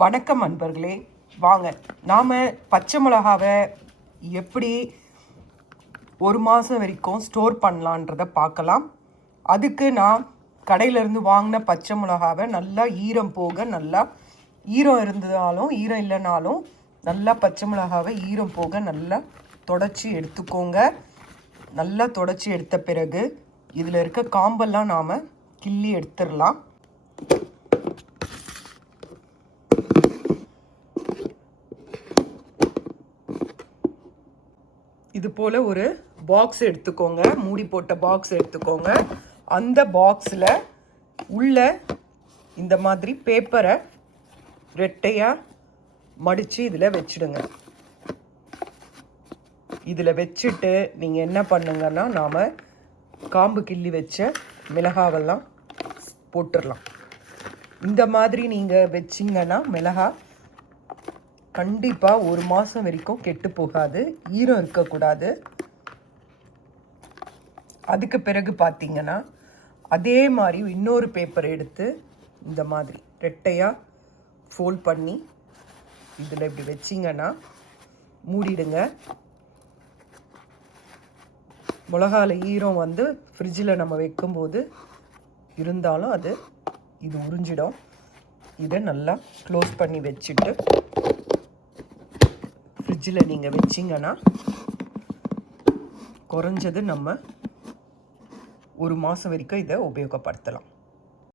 வணக்கம் அன்பர்களே, வாங்க நாம் பச்சை மிளகாவை எப்படி ஒரு மாதம் வரைக்கும் ஸ்டோர் பண்ணலான்றதை பார்க்கலாம். அதுக்கு நான் கடையிலேருந்து வாங்கின பச்சை மிளகாவை நல்லா ஈரம் போக, நல்லா ஈரம் இருந்தாலும் ஈரம் இல்லைனாலும் நல்லா பச்சை மிளகாவை ஈரம் போக நல்லா தொடச்சி எடுத்துக்கோங்க. நல்லா தொடச்சி எடுத்த பிறகு இதில் இருக்க காம்பெல்லாம் நாம் கிள்ளி எடுத்துடலாம். இது போல் ஒரு பாக்ஸ் எடுத்துக்கோங்க, மூடி போட்ட பாக்ஸ் எடுத்துக்கோங்க. அந்த பாக்ஸில் உள்ள இந்த மாதிரி பேப்பரை ரெட்டையாக மடித்து இதில் வச்சுடுங்க. இதில் வச்சுட்டு நீங்கள் என்ன பண்ணுங்கன்னா, நாம் காம்பு கிள்ளி வச்ச மிளகாவெல்லாம் போட்டுடலாம். இந்த மாதிரி நீங்கள் வச்சிங்கன்னா மிளகாய் கண்டிப்பாக ஒரு மாதம் வரைக்கும் கெட்டு போகாது, ஈரம் இருக்கக்கூடாது. அதுக்கு பிறகு பார்த்தீங்கன்னா அதே மாதிரி இன்னொரு பேப்பர் எடுத்து இந்த மாதிரி ரெட்டையாக ஃபோல்ட் பண்ணி இதில் இப்படி வச்சிங்கன்னா மூடிடுங்க. மிளகால ஈரம் வந்து ஃப்ரிட்ஜில் நம்ம வைக்கும்போது இருந்தாலும் இது உறிஞ்சிடும். இதை நல்லா க்ளோஸ் பண்ணி வச்சுட்டு ஃப்ரிட்ஜில் நீங்கள் வச்சிங்கன்னா குறைஞ்சது நம்ம ஒரு மாதம் வரைக்கும் இதை உபயோகப்படுத்தலாம்.